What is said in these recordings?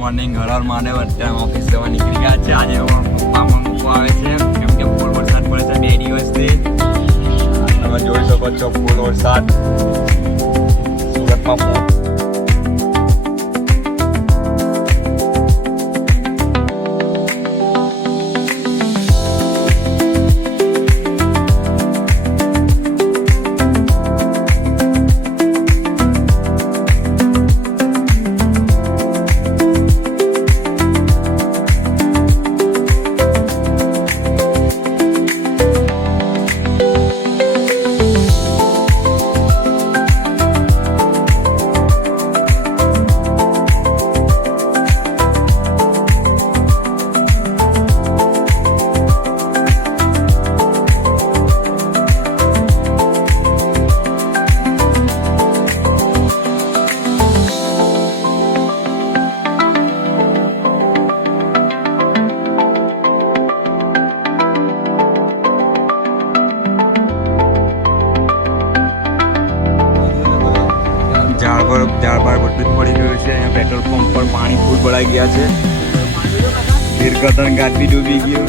Morning હર મહાદેવ. અત્યારે office જવા નીકળી ગયા છે. આજે પપ્પા પણ મૂકવા આવે છે કેમ કે ફૂલ વરસાદ પડે છે 2 દિવસથી. તમે જોઈ શકો છો ફૂલ વરસાદ સુરતમાં. ઝાડ બાર બધું જ પડી ગયું છે. અહીંયા પેટ્રોલ પંપ પર પાણી ફૂલ ભરાઈ ગયા છે. દીર્ઘતન ઘાટ બી ડૂબી ગયું.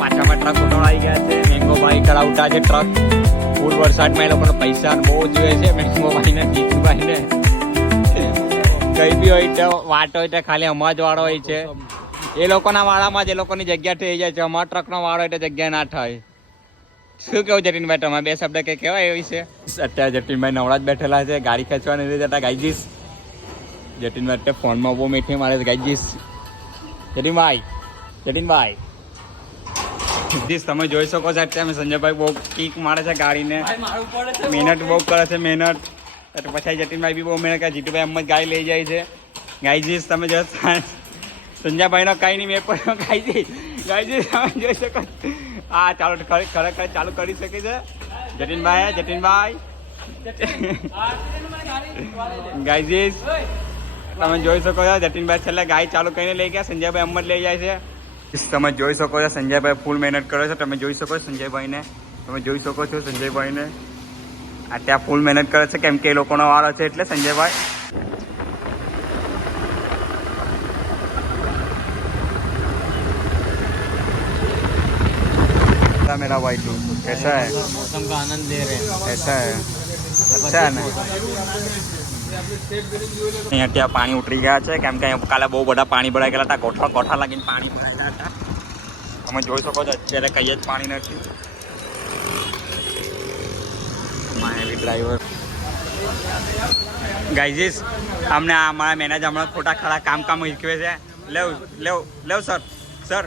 પાછામાં ટ્રક ઉઠાઈ ગયા છે. મેંગો ભાઈ કરાવતા છે ટ્રક. ફૂલ વરસાદમાં એ લોકોને પૈસા બહુ જોઈએ છે. મેંગો ભાઈને જીતુભાઈને કઈ બી હોય તો વાટ હોય તો ખાલી અમાજ વાળો હોય છે. એ લોકોના વાળામાં જ એ લોકોની જગ્યા થઈ જાય છે. અમારા ટ્રકનો વાળો હોય તો જગ્યા ના થાય. શું કેવું જતીનભાઈ તમે 2 શબ્દ કે કહેવાય એ વિશે? અત્યારે જતીનભાઈ નવરા જ બેઠેલા છે. ગાડી ખેંચવા નથી જતા ગાઈજીસ. જતીનભાઈ અત્યારે ફોનમાં બહુ મીઠી મારે છે ગાઈજીસ. જતીનભાઈ તમે જોઈ શકો છો અત્યારે સંજયભાઈ બહુ કીક મારે છે ગાડીને. મહેનત બહુ કરે છે મહેનત. પછી જતીનભાઈ બી બહુ મહેનત કરે. જીતુભાઈ એમ જ ગાડી લઈ જાય છે. ગાઈજીસ તમે જો સંજયભાઈનો કઈ નહીં મેં પણ ગાઈજીસ તમે જોઈ શકો. હા ચાલો ખરેખર ચાલુ કરી શકે છે જતીનભાઈ. ગાઈજીસ તમે જોઈ શકો છો જતીનભાઈ છેલ્લે ગાય ચાલુ કરીને લઈ ગયા. સંજયભાઈ અમર લઈ જાય છે. તમે જોઈ શકો છો સંજયભાઈ ફૂલ મહેનત કરે છે. તમે જોઈ શકો છો સંજયભાઈને. આ ત્યાં ફૂલ મહેનત કરે છે કેમ કે એ લોકોનો વારો છે એટલે સંજયભાઈ. मेरा भाई तू कैसा है? मौसम का आनंद ले रहे हैं. ऐसा है अच्छा है ને. અહીંયા ત્યાં પાણી ઉતરી ગયા છે કેમ કે કાલે બહુ બધા પાણી ભરાઈ ગયેલા હતા. કોઠા લાગીને પાણી ભરાઈ ગયા હતા. તમે જોઈ શકો છો અત્યારે કઈ જ પાણી નથી. મારી ડ્રાઈવર ગાઈજીસ અમને અમારા મેનેજર હમણાં ખોટા ખરા કામ શીખવે છે. લેવ સર